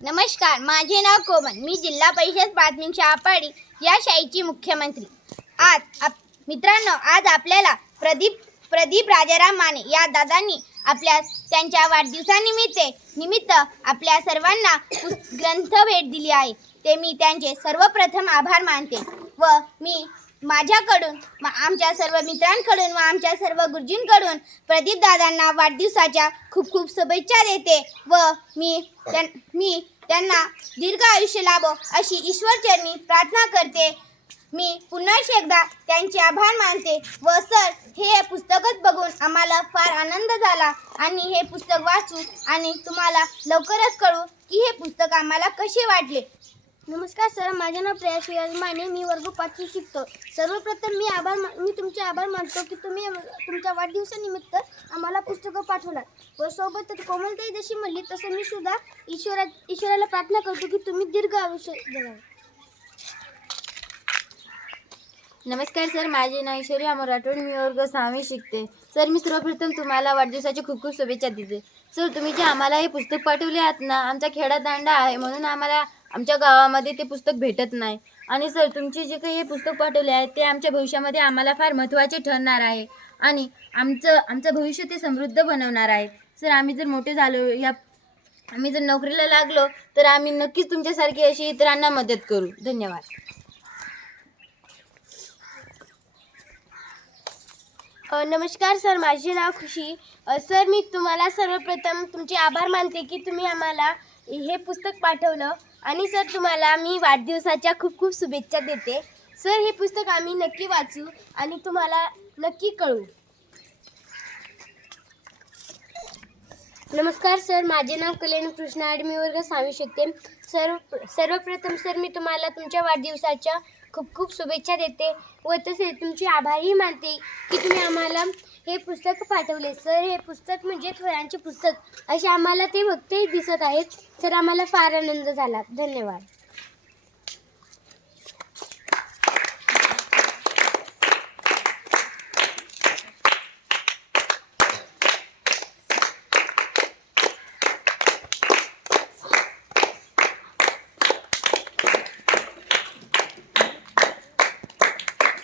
नमस्कार माझे नाव कोमल. मी जिल्हा परिषद प्राथमिक शाळा पाडी या शाळेची मुख्यमंत्री. आज आप मित्रांनो आज आपल्याला प्रदीप प्रदीप राजाराम माने या दादांनी आपल्या त्यांच्या वाढदिवसानिमित्त निमित्त आपल्या सर्वांना ग्रंथ भेट दिली आहे. ते मी त्यांचे सर्वप्रथम आभार मानते व मी माझ्याकडून व आमच्या सर्व मित्रांकडून व आमच्या सर्व गुरुजींकडून प्रदीप दादांना वाढदिवसाच्या खूप खूप शुभेच्छा देते व मी त्यां मी त्यांना दीर्घ आयुष्य लाभो अशी ईश्वरचरणी प्रार्थना करते. मी पुन्हा एकदा त्यांचे आभार मानते व सर हे पुस्तकच बघून आम्हाला फार आनंद झाला आणि हे पुस्तक वाचू आणि तुम्हाला लवकरच कळू की हे पुस्तक आम्हाला कसे वाटले. नमस्कार सर माझे नाव प्रिया शिवाजी माने. मी वर्ग पाचवी शिकतो. सर्वप्रथम मी आभार मी तुमचे आभार मानतो की तुम्ही तुमच्या वाढदिवसानिमित्त आम्हाला पुस्तकं पाठवलात व सोबतच कोमलताई जशी म्हणली तसं मी सुद्धा ईश्वरा ईश्वराला प्रार्थना करतो की तुम्ही दीर्घ आयुष्य द्यावं. नमस्कार सर माझे नाव ईश्वरी अमर राठोड मी वर्ग सहावी शिकते. सर मी सर्वप्रथम तुम्हाला वाढदिवसाची खूप खूप शुभेच्छा देते. सर तुम्ही जे आम्हाला हे पुस्तक पाठवले आहात ना आमचा खेडा दांडा आहे म्हणून आम्हाला आमच्या गावामध्ये ते पुस्तक भेटत नाही. आणि सर तुमचे जे काही हे पुस्तक पाठवले आहे ते आमच्या भविष्यामध्ये आम्हाला फार महत्त्वाचे ठरणार आहे. आणि आमचं आमचं भविष्य ते समृद्ध बनवणार आहे. सर आम्ही जर मोठे झालो या आम्ही जर नोकरीला लागलो तर आम्ही नक्कीच तुमच्यासारखी अशी इतरांना मदत करू. धन्यवाद. नमस्कार सर माझे नाव खुशी. सर मी तुम्हाला सर्वप्रथम तुमचे आभार मानते की तुम्ही आम्हाला हे पुस्तक पाठवलं. आणि सर तुम्हाला मी वाढदिवसाच्या खूप खूप शुभेच्छा देते. सर हे पुस्तक आम्ही नक्की वाचू आणि तुम्हाला नक्की कळू. नमस्कार सर. माझे नाव कल्याण कृष्णा आडमी वर्ग सावी शकते. सर्व सर्वप्रथम सर मी तुम्हाला तुमच्या वाढदिवसाच्या खूप खूप शुभेच्छा देते व तसेच तुमचे आभारही मानते की तुम्ही आम्हाला हे पुस्तक पाठवले. सर हे पुस्तक म्हणजे थोरांचे पुस्तक. असे आम्हाला ते बघतेही दिसत आहेत. सर आम्हाला फार आनंद झाला. धन्यवाद.